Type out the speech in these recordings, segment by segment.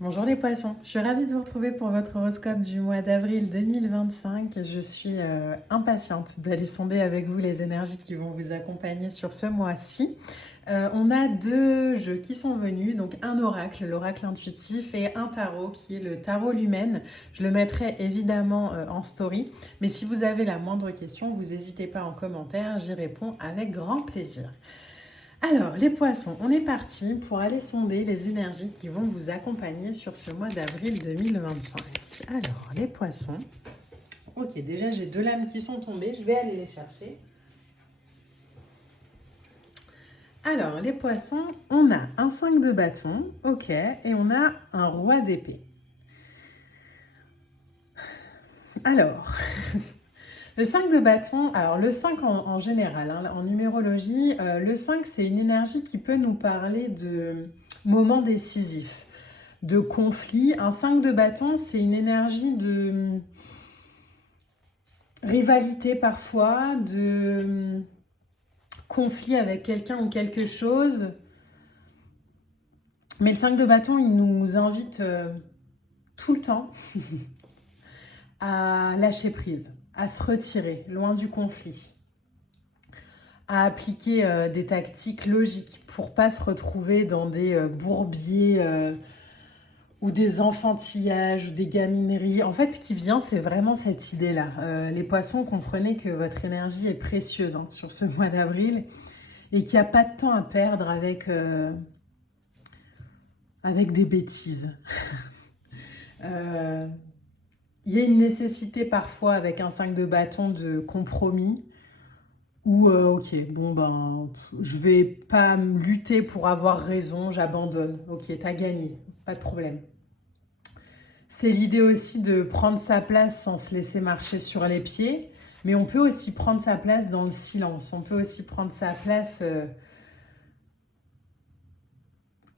Bonjour les poissons, je suis ravie de vous retrouver pour votre horoscope du mois d'avril 2025. Je suis impatiente d'aller sonder avec vous les énergies qui vont vous accompagner sur ce mois-ci. On a deux jeux qui sont venus, donc un oracle, l'oracle intuitif, et un tarot qui est le tarot lumen. Je le mettrai évidemment en story, mais si vous avez la moindre question, vous n'hésitez pas en commentaire, j'y réponds avec grand plaisir. Alors, les poissons, on est parti pour aller sonder les énergies qui vont vous accompagner sur ce mois d'avril 2025. Alors, les poissons. Ok, déjà j'ai deux lames qui sont tombées, je vais aller les chercher. Alors, les poissons, on a un 5 de bâton, ok, et on a un roi d'épée. Alors, le 5 de bâton, alors le 5 en général, hein, en numérologie, le 5 c'est une énergie qui peut nous parler de moments décisifs, de conflits. Un 5 de bâton, c'est une énergie de rivalité parfois, de conflit avec quelqu'un ou quelque chose. Mais le 5 de bâton, il nous invite tout le temps à lâcher prise, à se retirer, loin du conflit, à appliquer des tactiques logiques pour pas se retrouver dans des bourbiers ou des enfantillages ou des gamineries. En fait, ce qui vient, c'est vraiment cette idée-là. Les poissons, comprenez que votre énergie est précieuse hein, sur ce mois d'avril et qu'il n'y a pas de temps à perdre avec des bêtises. Il y a une nécessité parfois avec un 5 de bâton de compromis où, ok, bon ben, je vais pas lutter pour avoir raison, j'abandonne. Ok, t'as gagné, pas de problème. C'est l'idée aussi de prendre sa place sans se laisser marcher sur les pieds, mais on peut aussi prendre sa place dans le silence. On peut aussi prendre sa place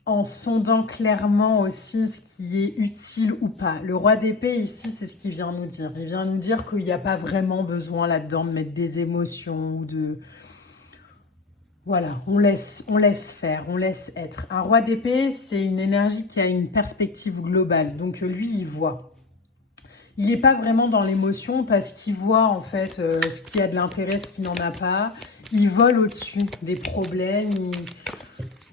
en sondant clairement aussi ce qui est utile ou pas. Le roi d'épée ici, c'est ce qu'il vient nous dire. Il vient nous dire qu'il n'y a pas vraiment besoin là-dedans de mettre des émotions ou de... Voilà, on laisse faire, on laisse être. Un roi d'épée, c'est une énergie qui a une perspective globale. Donc lui, il voit. Il n'est pas vraiment dans l'émotion parce qu'il voit en fait ce qui a de l'intérêt, ce qui n'en a pas. Il vole au-dessus des problèmes.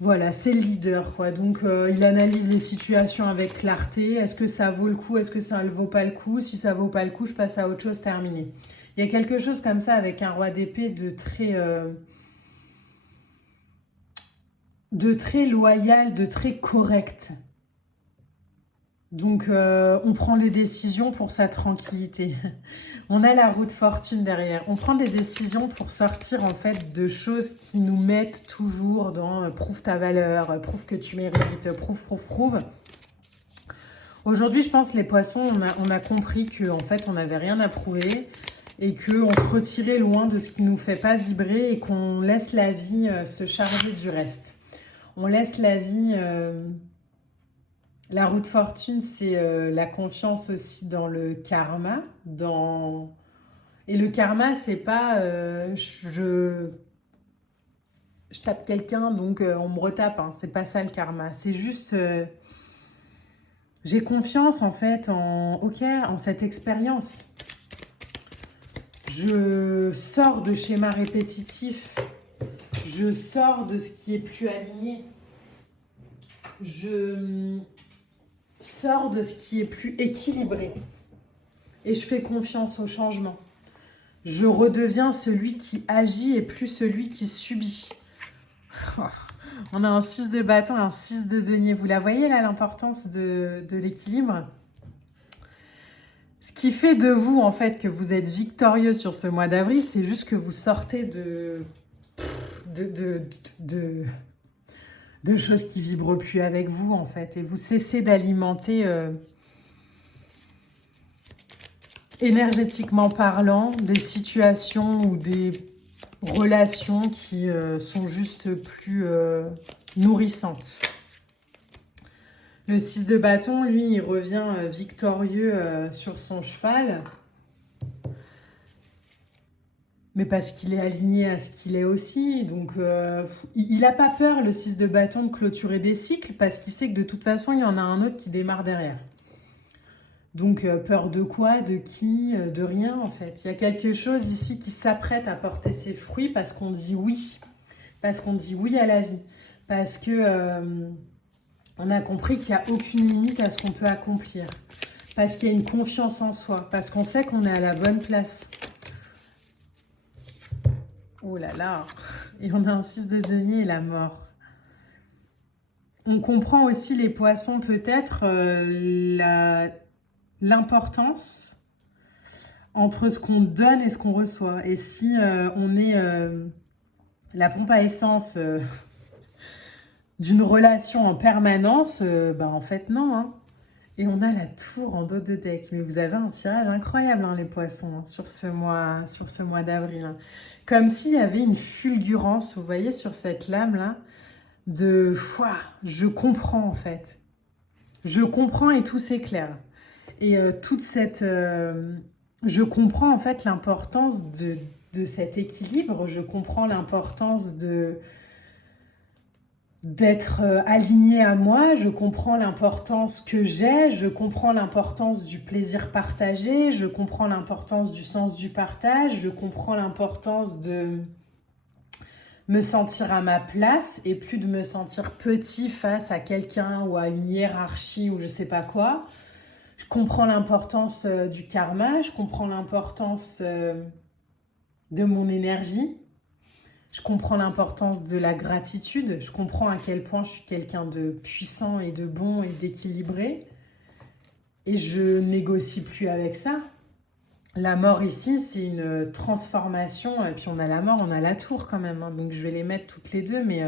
Voilà, c'est le leader quoi. Donc il analyse les situations avec clarté. Est-ce que ça vaut le coup? Est-ce que ça ne vaut pas le coup? Si ça vaut pas le coup, je passe à autre chose, terminé. Il y a quelque chose comme ça avec un roi d'épée de très loyal, de très correct. Donc, on prend les décisions pour sa tranquillité. On a la roue de fortune derrière. On prend des décisions pour sortir en fait de choses qui nous mettent toujours dans prouve ta valeur, prouve que tu mérites, prouve. Aujourd'hui, je pense les poissons, on a compris qu'en fait, on n'avait rien à prouver et qu'on se retirait loin de ce qui ne nous fait pas vibrer et qu'on laisse la vie se charger du reste. On laisse la vie... La roue de fortune, c'est la confiance aussi dans le karma. Et le karma, c'est pas je tape quelqu'un, donc on me retape. Hein. C'est pas ça le karma. C'est juste j'ai confiance en fait en cette expérience. Je sors de schémas répétitifs. Je sors de ce qui est plus aligné. Je sors de ce qui est plus équilibré. Et je fais confiance au changement. Je redeviens celui qui agit et plus celui qui subit. On a un 6 de bâton et un 6 de denier. Vous la voyez là, l'importance de l'équilibre? Ce qui fait de vous, en fait, que vous êtes victorieux sur ce mois d'avril, c'est juste que vous sortez de choses qui vibrent plus avec vous, en fait. Et vous cessez d'alimenter... énergétiquement parlant, des situations ou des relations qui sont juste plus nourrissantes. Le 6 de bâton, lui, il revient victorieux sur son cheval. mais parce qu'il est aligné à ce qu'il est aussi. Donc, il n'a pas peur, le 6 de bâton, de clôturer des cycles, parce qu'il sait que de toute façon, il y en a un autre qui démarre derrière. Donc, peur de quoi? De qui? De rien, en fait. Il y a quelque chose ici qui s'apprête à porter ses fruits parce qu'on dit oui. Parce qu'on dit oui à la vie. Parce que on a compris qu'il n'y a aucune limite à ce qu'on peut accomplir. Parce qu'il y a une confiance en soi. Parce qu'on sait qu'on est à la bonne place. Oh là là! Et on a un 6 de denier et la mort. On comprend aussi, les poissons, peut-être, l'importance entre ce qu'on donne et ce qu'on reçoit. Et si on est la pompe à essence d'une relation en permanence, en fait non. Hein. Et on a la tour en dos de deck. Mais vous avez un tirage incroyable, hein, les poissons, hein, sur ce mois d'avril. Hein. Comme s'il y avait une fulgurance, vous voyez, sur cette lame-là, de je comprends en fait. Je comprends et tout s'éclaire. Et toute cette... je comprends en fait l'importance de cet équilibre. Je comprends l'importance d'être aligné à moi. Je comprends l'importance que j'ai. Je comprends l'importance du plaisir partagé. Je comprends l'importance du sens du partage. Je comprends l'importance de me sentir à ma place et plus de me sentir petit face à quelqu'un ou à une hiérarchie ou je sais pas quoi. Je comprends l'importance du karma, je comprends l'importance de mon énergie, je comprends l'importance de la gratitude, je comprends à quel point je suis quelqu'un de puissant et de bon et d'équilibré et je négocie plus avec ça. La mort ici, c'est une transformation. Et puis on a la mort, on a la tour quand même. Hein, donc je vais les mettre toutes les deux. Mais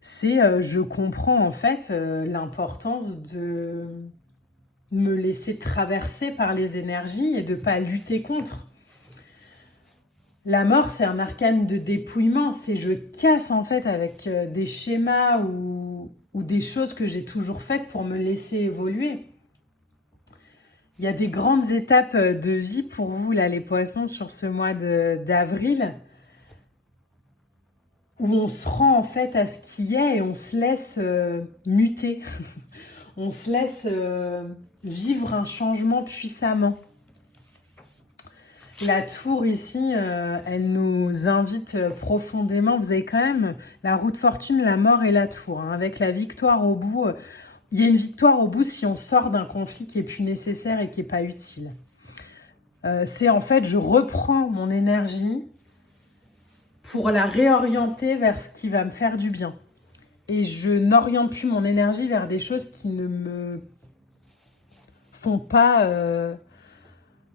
je comprends en fait l'importance de me laisser traverser par les énergies et de ne pas lutter contre. La mort, c'est un arcane de dépouillement. C'est je casse en fait avec des schémas ou des choses que j'ai toujours faites pour me laisser évoluer. Il y a des grandes étapes de vie pour vous, là, les poissons, sur ce mois d'avril, où on se rend en fait à ce qui est et on se laisse muter. On se laisse vivre un changement puissamment. La tour ici, elle nous invite profondément. Vous avez quand même la roue de fortune, la mort et la tour, hein, avec la victoire au bout. Il y a une victoire au bout si on sort d'un conflit qui est plus nécessaire et qui n'est pas utile. C'est en fait, je reprends mon énergie pour la réorienter vers ce qui va me faire du bien. Et je n'oriente plus mon énergie vers des choses qui ne me font pas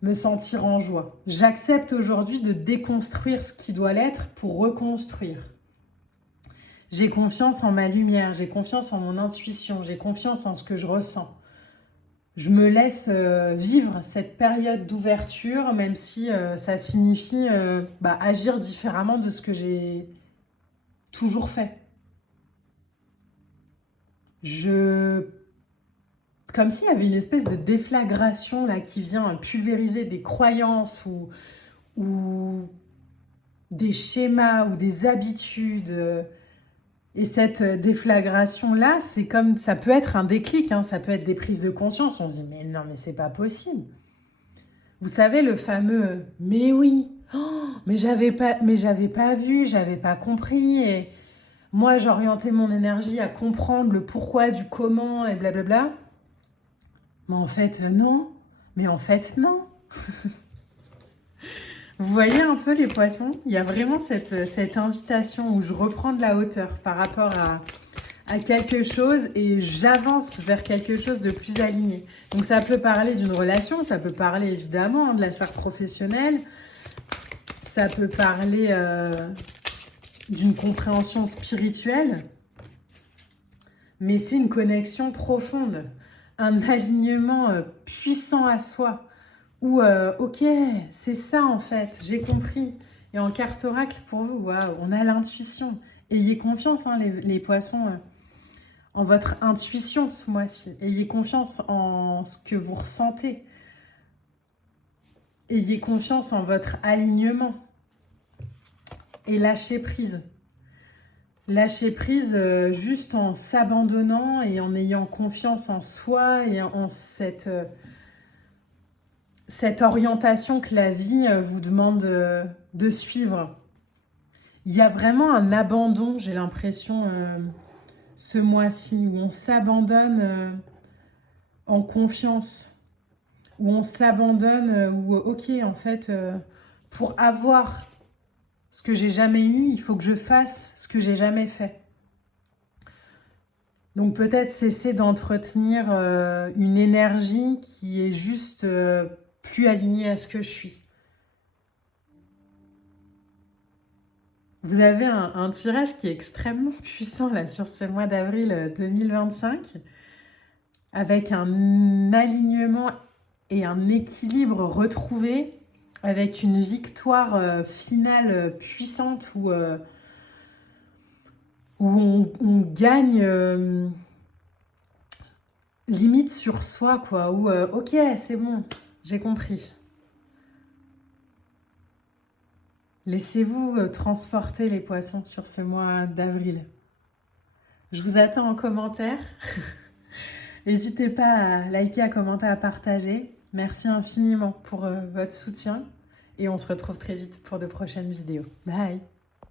me sentir en joie. J'accepte aujourd'hui de déconstruire ce qui doit l'être pour reconstruire. J'ai confiance en ma lumière, j'ai confiance en mon intuition, j'ai confiance en ce que je ressens. Je me laisse vivre cette période d'ouverture, même si ça signifie agir différemment de ce que j'ai toujours fait. Comme s'il y avait une espèce de déflagration là, qui vient pulvériser des croyances ou des schémas ou des habitudes. Et cette déflagration-là, c'est comme, ça peut être un déclic, hein, ça peut être des prises de conscience. On se dit, mais non, mais c'est pas possible. Vous savez, le fameux « mais oui, mais j'avais pas vu, j'avais pas compris. » Et moi, j'orientais mon énergie à comprendre le pourquoi du comment et blablabla. Mais en fait, non. Mais en fait, non. Vous voyez un peu les poissons? Il y a vraiment cette invitation où je reprends de la hauteur par rapport à quelque chose et j'avance vers quelque chose de plus aligné. Donc ça peut parler d'une relation, ça peut parler évidemment de la sphère professionnelle, ça peut parler d'une compréhension spirituelle, mais c'est une connexion profonde, un alignement puissant à soi. Ou ok, c'est ça en fait, j'ai compris. Et en carte oracle pour vous, waouh, on a l'intuition. Ayez confiance, hein, les poissons, en votre intuition ce mois-ci. Ayez confiance en ce que vous ressentez. Ayez confiance en votre alignement. et lâcher prise. Lâcher prise juste en s'abandonnant et en ayant confiance en soi et en cette orientation que la vie vous demande de suivre. Il y a vraiment un abandon, j'ai l'impression, ce mois-ci, où on s'abandonne en confiance, où on s'abandonne, où, ok, en fait, pour avoir ce que j'ai jamais eu, il faut que je fasse ce que j'ai jamais fait. Donc peut-être cesser d'entretenir une énergie qui est juste plus alignée à ce que je suis. Vous avez un tirage qui est extrêmement puissant là sur ce mois d'avril 2025, avec un alignement et un équilibre retrouvé, avec une victoire finale puissante où on gagne limite sur soi, quoi. Où ok, c'est bon, j'ai compris. Laissez-vous transporter les poissons sur ce mois d'avril. Je vous attends en commentaire. N'hésitez pas à liker, à commenter, à partager. Merci infiniment pour votre soutien et on se retrouve très vite pour de prochaines vidéos. Bye!